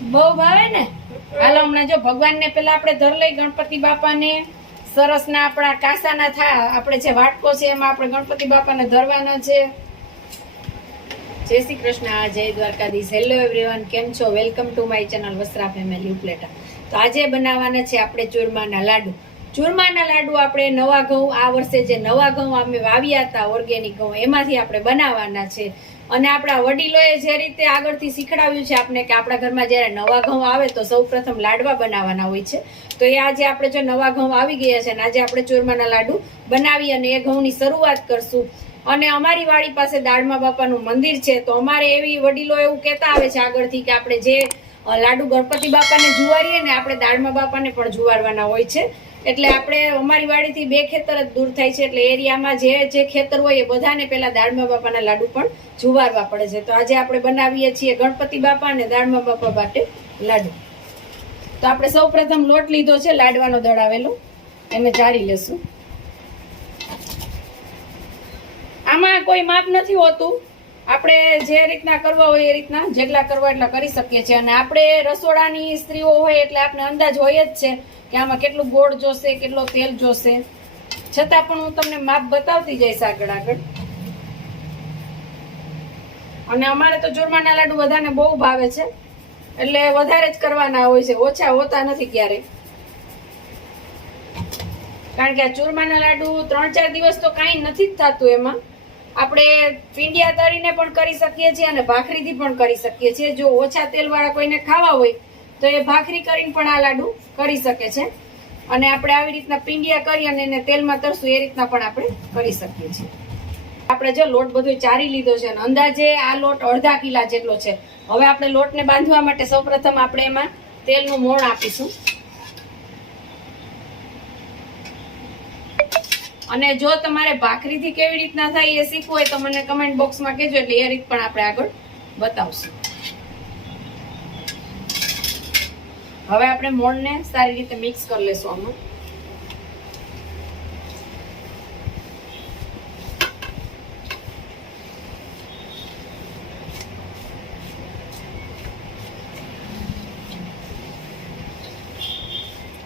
બહુ ભાવે ને. હાલો હમણાં જો ભગવાન ને પેલા આપણે ધર લઈ ગણપતિ બાપા ને સરસ ના આપણા કાસાના થા આપણે જે વાટકો છે એમાં આપણે ગણપતિ બાપા ને ધરવાના છે. જય શ્રી કૃષ્ણ, જય દ્વારકાધીશ. હેલો એવરીવન, કેમ છો? Welcome to my channel Vastra family Upleta. તો આજે બનાવવાના છે આપણે ચૂરમાના લાડુ. ચૂરમાના લાડુ આપણે નવા ઘઉં, આ વર્ષે જે નવા ઘઉં અમે વાવ્યા હતા ઓર્ગેનિક ઘઉં, એમાંથી આપણે બનાવવાના છે. અને આપણા વડીલોએ જે રીતે આગળથી શીખડાવ્યું છે આપણે કે આપણા ઘરમાં જ્યારે નવા ઘઉં આવે તો સૌ પ્રથમ લાડવા બનાવવાના હોય છે. તો એ આજે આપણે જો નવા ઘઉં આવી ગયા છે અને આજે આપણે ચૂરમાના લાડુ બનાવી અને એ ઘઉંની શરૂઆત કરશું. અને અમારી વાડી પાસે દાળમા બાપાનું મંદિર છે, તો અમારે એવી વડીલો એવું કહેતા આવે છે આગળથી કે આપણે જે લાડુ ગણપતિ બાપાને જુવારીએ ને આપણે દાળમા બાપાને પણ જુવારવાના હોય છે. એટલે આપણે અમારી વાડીથી 2 ખેતર જ દૂર થાય છે, એટલે એરિયામાં જે ખેતર હોય એ બધાને પેલા દાળમા બાપાના લાડુ પણ જુવારવા પડે છે. તો આજે આપણે બનાવીએ છીએ ગણપતિ બાપા અને દાળમા બાપા માટે લાડુ. તો આપણે સૌ પ્રથમ લોટ લીધો છે લાડવાનો દળાવેલો, એને ચારી લેશું. આમાં કોઈ માપ નથી હોતું, આપણે જે રીતના કરવા હોય એ રીતના જેટલા કરવા એટલા કરી શકીએ છીએ. અને આપણે રસોડાની સ્ત્રીઓ હોય એટલે આપણે અંદાજ હોય જ છે કે આમાં કેટલું ગોળ જોશે, કેટલો તેલ જોશે. છતાં પણ હું તમને માપ બતાવતી જઈશ આગળ. અને અમારે તો ચૂરમાના લાડુ બધાને બહુ ભાવે છે, એટલે વધારે જ કરવાના હોય છે, ઓછા હોતા નથી ક્યારેય. કારણ કે આ ચૂરમાના લાડુ 3-4 દિવસ તો કાંઈ નથી જ થતું. એમાં આપણે પીંડિયા તળીને પણ કરી શકીએ છીએ અને ભાખરીથી પણ કરી શકીએ છીએ. જો ઓછા તેલવાળા કોઈને ખાવા હોય તો એ ભાખરી કરીને પણ આ લાડુ કરી શકે છે. અને આપણે આવી રીતના પીંડિયા કરી અને એને તેલમાં તરશું એ રીતના પણ આપણે કરી શકીએ છીએ. આપણે જો લોટ બધો ચારી લીધો છે અને અંદાજે આ લોટ અડધા કિલા જેટલો છે. હવે આપણે લોટને બાંધવા માટે સૌપ્રથમ આપણે એમાં તેલનું મોણ આપીશું. અને જો તમારે ભાખરીથી કેવી રીતના થાય એ શીખવું હોય તો મને કમેન્ટ બોક્સમાં કહેજો, એટલે એ રીત પણ આપણે આગળ બતાવશું. હવે આપણે મોણને સારી રીતે મિક્સ કરી લેશું આમાં.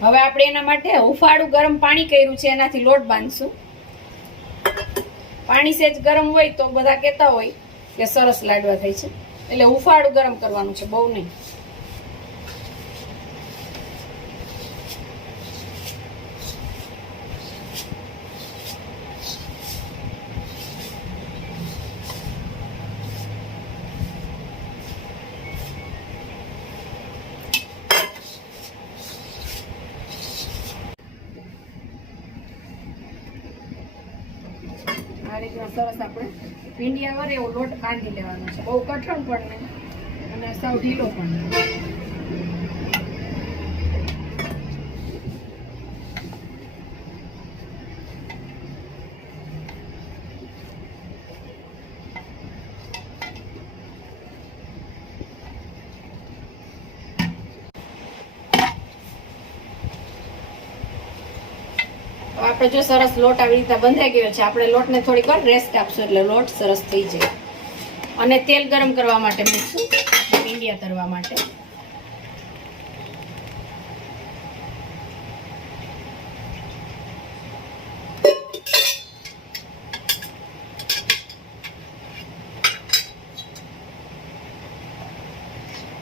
હવે આપણે એના માટે હુંફાળું ગરમ પાણી કર્યું છે, એનાથી લોટ બાંધશું. પાણી સેજ ગરમ હોય તો બધા કહેતા હોય કે સરસ લાડવા થાય છે, એટલે હુંફાળું ગરમ કરવાનું છે, બહુ નહીં. આ રીતના સરસ આપણે પીંડિયા વરે એવો લોટ બાંધી લેવાનો છે. બહુ કઠણ પણ નહીં અને સાવ ઢીલો પણ નહીં. આપણે જો સરસ લોટ આવી રીતે બંધાઈ ગયો છે, આપણે લોટને થોડીક વાર રેસ્ટ આપશું એટલે લોટ સરસ થઈ જાય. અને તેલ ગરમ કરવા માટે મૂકશું પીંડિયા તળવા માટે.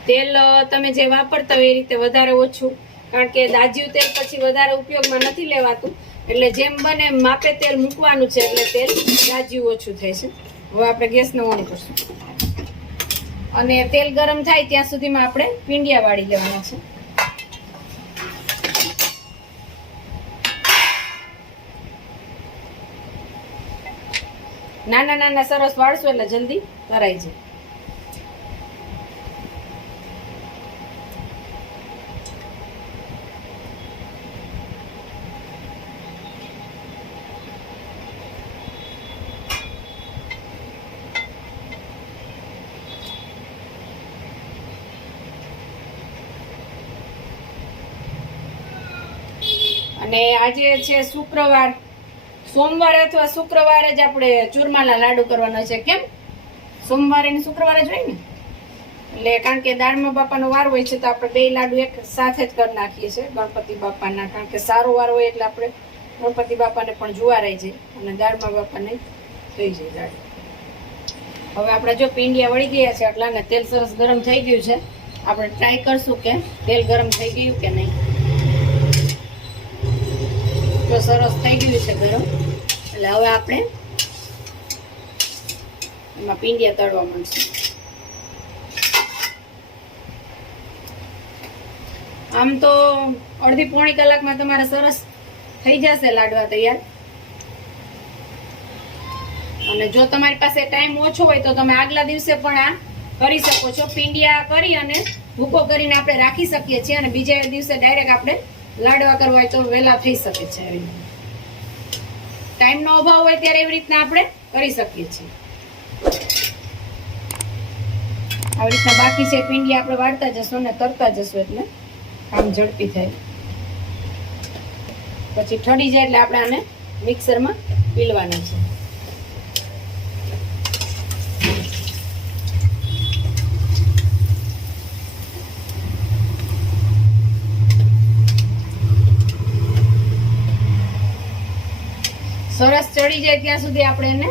તેલ તમે જે વાપરતા હોય એ રીતે વધારે ઓછું, કારણ કે દાજ્યું તેલ પછી વધારે ઉપયોગમાં નથી લેવાતું, એટલે જેમ બને માપે તેલ મૂકવાનું છે, એટલે તેલ દાજ્યું ઓછું થાય છે. હવે આપણે ગેસને ઓન કરશું અને તેલ ગરમ થાય ત્યાં સુધીમાં આપણે પીંડિયા વાળી લેવાના છે. નાના નાના સરસ વાળશું એટલે જલ્દી તરાઈ જાય. અને આજે છે શુક્રવાર, સોમવારે અથવા શુક્રવારે જ આપણે ચૂરમાના લાડુ કરવાના છે. કેમ? સોમવારે ને શુક્રવારે જ હોય ને, એટલે કારણ કે દાળમાં બાપાનો વાર હોય છે તો આપણે 2 લાડુ એક સાથે જ કરી નાખીએ છીએ ગણપતિ બાપાના, કારણ કે સારો વાર હોય એટલે આપણે ગણપતિ બાપાને પણ જુવારાઈ જાય અને દાળમાં બાપાને થઈ જાય દાળ. હવે આપણે જો પીંડિયા વળી ગયા છે એટલા ને તેલ સરસ ગરમ થઈ ગયું છે. આપણે ટ્રાય કરશું કે તેલ ગરમ થઈ ગયું કે નહીં. જો સરસ થઈ ગયું છે ગરમ, એટલે હવે આપણે એમાં પીંડિયા તળવા માંડશું. આમ તો અડધી પોણી કલાકમાં તમારે સરસ થઈ જશે લાડવા તૈયાર. અને જો તમારી પાસે ટાઈમ ઓછો હોય તો તમે આગલા દિવસે પણ આ કરી શકો છો. પીંડિયા કરી અને ભૂકો કરીને આપણે રાખી શકીએ છીએ અને બીજા દિવસે ડાયરેક્ટ આપણે લાડવા કરવા હોય તો વહેલા થઈ શકે છે. ટાઈમનો અભાવ હોય ત્યારે એવી રીતના આપણે કરી શકીએ છીએ. આવી રીતના બાકી છે પીંડિયા આપણે વાળતા જશું ને તરતા જશું એટલે કામ ઝડપી થાય. પછી ઠરી જાય એટલે આપણે આને મિક્સરમાં પીલવાના છે. સરસ ચડી જાય ત્યાં સુધી આપણે એને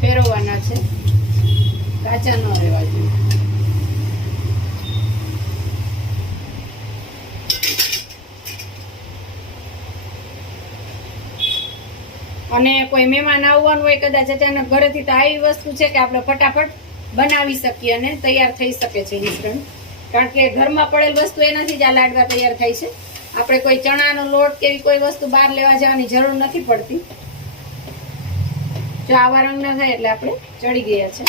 ફેરવવાના છે, કાચા ન રહેવા જોઈએ. અને કોઈ મહેમાન આવવાનું હોય કદાચ અચાનક ઘરેથી, તો આવી વસ્તુ છે કે આપણે ફટાફટ બનાવી શકીએ અને તૈયાર થઈ શકે છે મિશ્રણ. કારણ કે ઘરમાં પડેલ વસ્તુ એનાથી જ આ લાડવા તૈયાર થાય છે. આપણે કોઈ ચણાનો લોટ કે એવી કોઈ વસ્તુ બહાર લેવા જવાની જરૂર નથી પડતી. જો આવા રંગના થાય એટલે આપણે ચડી ગયા છે.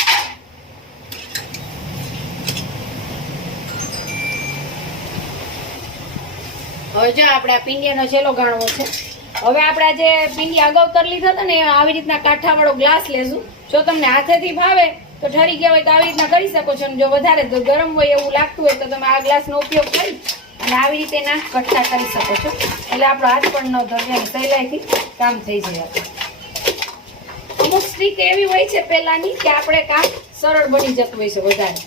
હવે જો આપણે આ પીંડિયાનો છેલ્લો ગાણવો છે. હવે આપણે જે પીંડિયા અગાઉ તર લીધા હતા ને આવી રીતના કાંઠાવાળો ગ્લાસ લેશું. જો તમને હાથેથી ભાવે તો ઠરી ગયા હોય તો આવી રીતના કરી શકો છો. જો વધારે ગરમ હોય એવું લાગતું હોય તો તમે આ ગ્લાસનો ઉપયોગ કરી અને આવી રીતે એના કટકા કરી શકો છો. એટલે આપણો હાથ પણ ન ધરે અને સહેલાઈથી કામ થઈ જાય. અમુક સ્ટ્રીક એવી હોય છે પહેલાની કે આપણે કામ સરળ બની જતું હોય છે વધારે.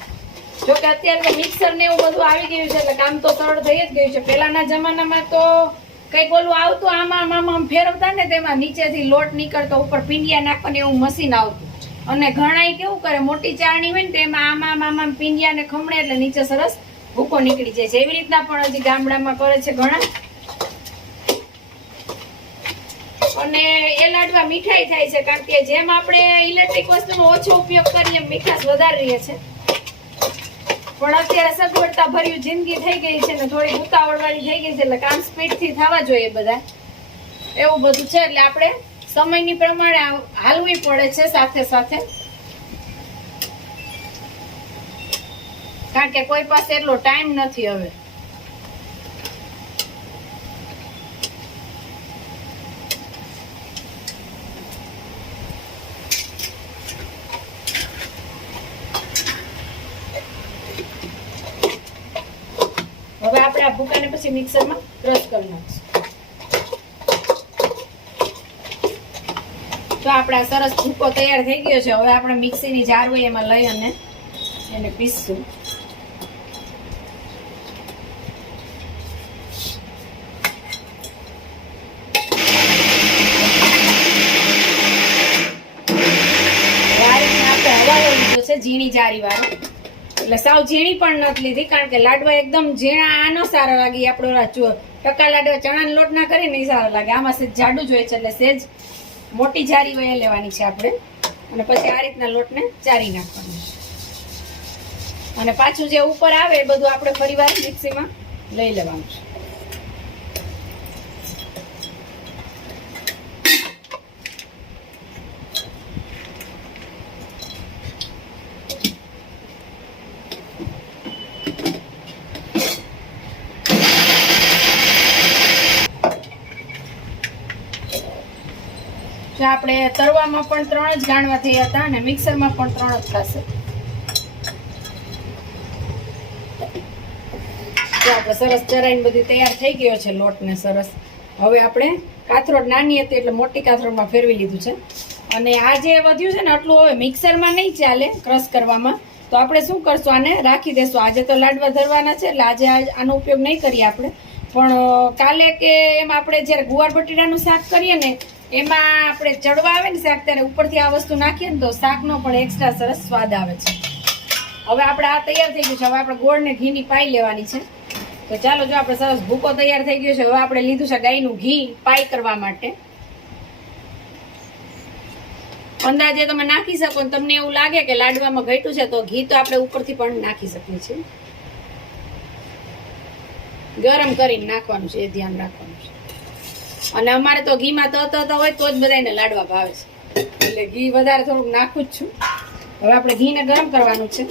જો કે અત્યારે તો મિક્સર ને એવું બધું આવી ગયું છે એટલે કામ તો સરળ થઈ જ ગયું છે. પહેલાના જમાનામાં તો કંઈક ઓલું આવતું આમાં ફેરવતા ને તેમાં નીચેથી લોટ નીકળતો, ઉપર પીંડિયા નાખવાનું એવું મશીન આવતું. અને ઘણાય કેવું કરે, મોટી ચાળણી હોય ને તેમાં આમાં પીંડિયા ને ખમણે એટલે નીચે સરસ ભૂકો નીકળી જાય છે. એવી રીતના પણ હજી ગામડામાં કરે છે ઘણા. અને એ લાડવા મીઠાઈ થાય છે, કારણ કે જેમ આપણે ઇલેક્ટ્રિક વસ્તુનો ઓછો ઉપયોગ કરીએ એમ મીઠાશ વધારે રહે છે. પણ અત્યારે સગવડતા ભર્યું જિંદગી થઈ ગઈ છે ને થોડી ઉતાવળવાળી થઈ ગઈ છે એટલે કામ સ્પીડથી થવા જોઈએ બધા, એવું બધું છે. એટલે આપણે સમયની પ્રમાણે હાલવી પડે છે સાથે સાથે, કારણ કે કોઈ પાસે એટલો ટાઈમ નથી હવે. હવે આપણે આ ભૂકાને પછી મિક્સરમાં ક્રશ કરી નાખીશું. તો આપણા સરસ ભૂકો તૈયાર થઈ ગયો છે. હવે આપણે મિક્સીની જાર હોય એમાં લઈ અને એને પીસશું. ઝીણી જારી વાળો, એટલે સાવ ઝીણી પણ નથી લીધી, કારણ કે લાડવા એકદમ ઝીણા આ ન સારા લાગે. આપણો ટકા લાડવા ચણાનો લોટ ના કરી નહીં સારા લાગે. આમાં સેજ જાડું જ હોય છે એટલે સેજ મોટી જારી હોય લેવાની છે આપણે. અને પછી આ રીતના લોટને ચારી નાખવાનું. અને પાછું જે ઉપર આવે એ બધું આપણે ફરીવાર મિક્સીમાં લઈ લેવાનું છે. આપણે તરવામાં પણ 3 જ ગાણવા થયા હતા અને મિક્સરમાં પણ 3 જ થશે. તો આપણે સરસ ચરાઈને બધી તૈયાર થઈ ગયો છે લોટ ને સરસ. હવે આપણે કાથરોડ નાની હતી એટલે મોટી કાથરોડમાં ફેરવી લીધું છે. અને આ જે વધ્યું છે ને આટલું હવે મિક્સરમાં નહીં ચાલે ક્રશ કરવામાં, તો આપણે શું કરશું, આને રાખી દેશું. આજે તો લાડવા ધરવાના છે એટલે આજે આનો ઉપયોગ નહીં કરીએ આપણે, પણ કાલે કે એમ આપણે જ્યારે ગુવાર બટેટાનું શાક કરીએ ને એમાં આપણે ચડવા આવે ને શાક ત્યારે ઉપરથી આ વસ્તુ નાખીએ ને તો શાકનો પણ એક્સ્ટ્રા સરસ સ્વાદ આવે છે. હવે આપણે આ તૈયાર થઈ ગયું છે. હવે આપણે ગોળ ને ઘીની પાઈ લેવાની છે. તો ચાલો, જો આપણે સરસ ભૂકો તૈયાર થઈ ગયો છે. હવે આપણે લીધું છે ગાયનું ઘી પાઈ કરવા માટે. અંદાજે તમે નાખી શકો, તમને એવું લાગે કે લાડવામાં ઘટ્યું છે તો ઘી તો આપણે ઉપરથી પણ નાખી શકીએ છીએ. ગરમ કરીને નાખવાનું છે, એ ધ્યાન રાખવાનું છે. અને અમારે તો ઘીમાં તત હોય તો જ બધાને લાડવા ભાવે છે, એટલે ઘી વધારે થોડુંક નાખું જ છું. હવે આપણે ઘીને ગરમ કરવાનું છે.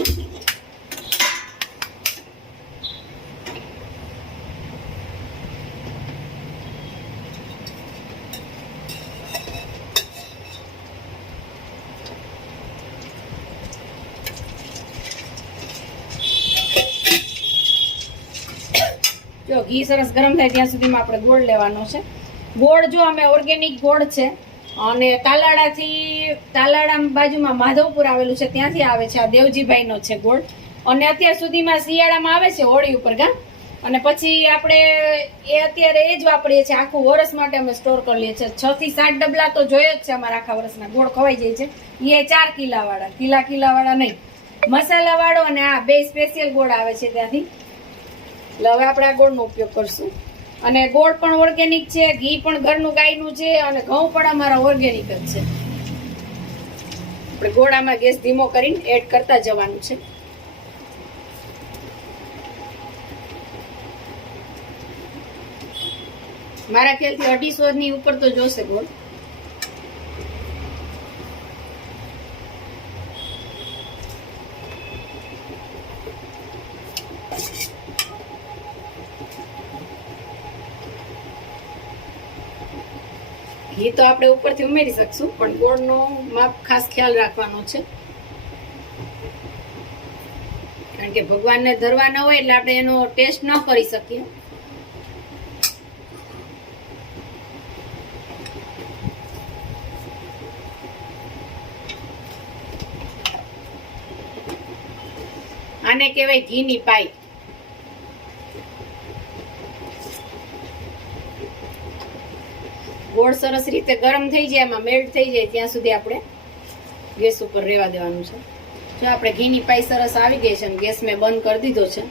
જો ઘી સરસ ગરમ થાય ત્યાં સુધીમાં આપણે ગોળ લેવાનો છે. ગોળ જો અમે ઓર્ગેનિક ગોળ છે અને તાલાડા બાજુમાં માધવપુર આવેલું છે, ત્યાંથી આવે છે. આ દેવજીભાઈનો છે ગોળ. અને અત્યાર સુધીમાં શિયાળામાં આવે છે હોળી ઉપર ગા, અને પછી આપણે અત્યારે એ જ વાપરીએ છીએ. આખું વર્ષ માટે અમે સ્ટોર કરી લઈએ છીએ. 6 થી 7 ડબલા તો જોઈએ જ છે અમારા આખા વર્ષના. ગોળ ખવાઈ જાય છે. એ 4 કિલાવાળા, કિલાવાળા નહીં, મસાલાવાળો અને આ 2 સ્પેશિયલ ગોળ આવે છે ત્યાંથી. એટલે હવે આપણે આ ગોળનો ઉપયોગ કરશું. અને ગોળ પણ ઓર્ગેનિક છે, ઘી પણ ઘરનું ગાયનું છે, અને ઘઉં પણ અમારા ઓર્ગેનિક જ છે. આપણે ગોળામાં ગેસ ધીમો કરીને એડ કરતા જવાનું છે. મારા ખ્યાલથી 250 ની ઉપર તો જોશે ગોળ. ઘી તો આપણે ઉપરથી ઉમેરી શકશું, પણ ગોળનો માપ ખાસ ખ્યાલ રાખવાનો છે, કારણ કે ભગવાનને ધરવાના હોય એટલે આપણે એનો ટેસ્ટ ન કરી શકીએ. આને કહેવાય ઘીની પાઈ. ગોળ સરસ રીતે ગરમ થઈ જાય, એમાં મેલ્ટ થઈ જાય ત્યાં સુધી આપણે ગેસ ઉપર રહેવા દેવાનું છે. જો આપણે ઘીની પાઈ સરસ આવી ગઈ છે અને ગેસ મેં બંધ કરી દીધો છે.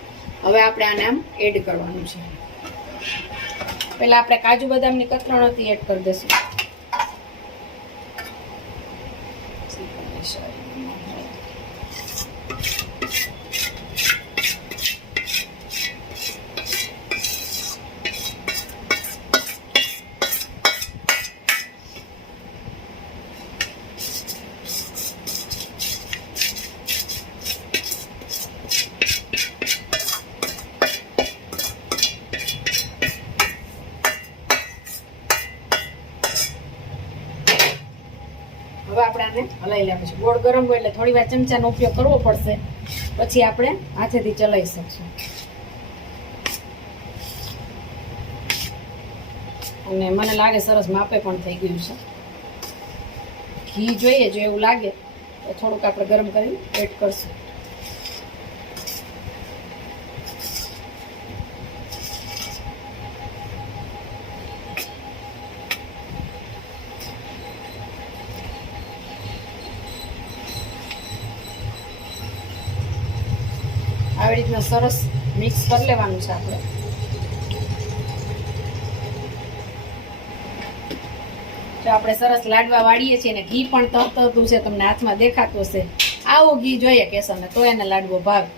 હવે આપણે આને આમ એડ કરવાનું છે. પહેલા આપણે કાજુ બદામની કતરણ હતી એડ કરી દઈશું. હવે આપણે આને હલાવી લેવું છે. ગોળ ગરમ હોય એટલે થોડી વાર ચમચાનો ઉપયોગ કરવો પડશે, પછી આપણે હાથેથી ચલાવી શકશું. અને મને લાગે સરસ માપે પણ થઈ ગયું છે. ઘી જોઈએ, જો એવું લાગે તો થોડુંક આપણે ગરમ કરી એડ કરશું. આવી રીતના સરસ મિક્સ કરી લેવાનું છે આપણે. જો આપણે સરસ લાડવા વાળીએ છીએ ને ઘી પણ તરતરતું છે, તમને હાથમાં દેખાતું હશે. આવું ઘી જોઈએ કેસરને તો એને લાડવો ભાવે.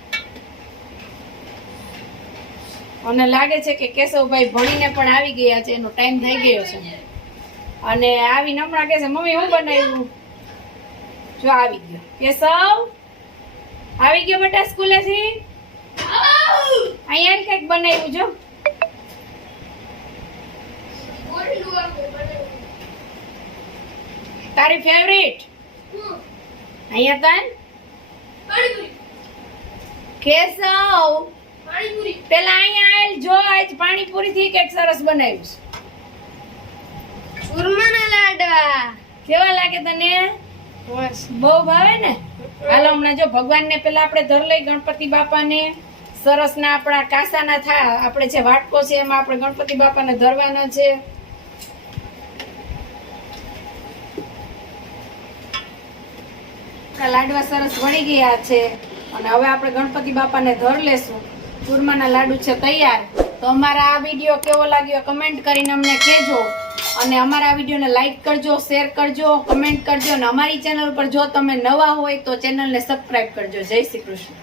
અને લાગે છે કે કેશવભાઈ ભણીને પણ આવી ગયા છે, એનો ટાઈમ થઈ ગયો છે. અને આવી હમણાં કહે છે મમ્મી હું બનાવ્યું. જો આવી ગયો કેશવ, આવી ગયો બેટા સ્કૂલેથી. અહીંયા કઈક બનાવ્યું જો. તારી ફેવરિટ અહીંયા તન કેશવ પેલા અહીંયા આવેલ જો આજ પાણીપુરી થી કઈક સરસ બનાવ્યું છે. ચૂરમાના લાડવા કેવા લાગે તને? બહુ ભાવે ને. હાલો હમણાં જો ભગવાનને પેલા આપણે ધર લઈ ગણપતિ બાપાને સરસ ના આપણા કાસાના થા આપણે જે વાટકો છે એમાં આપણે ગણપતિ બાપાને ધરવાના છે. લાડવા સરસ વળી ગયા છે અને હવે આપણે ગણપતિ બાપાને ધર લેશું. ચૂરમાના લાડુ છે તૈયાર. તો અમારા આ વિડીયો કેવો લાગ્યો કમેન્ટ કરીને અમને કહેજો અને અમારા આ વિડીયોને લાઈક કરજો, શેર કરજો, કમેન્ટ કરજો અને અમારી ચેનલ પર જો તમે નવા હોય તો ચેનલને સબસ્ક્રાઇબ કરજો. જય શ્રી કૃષ્ણ.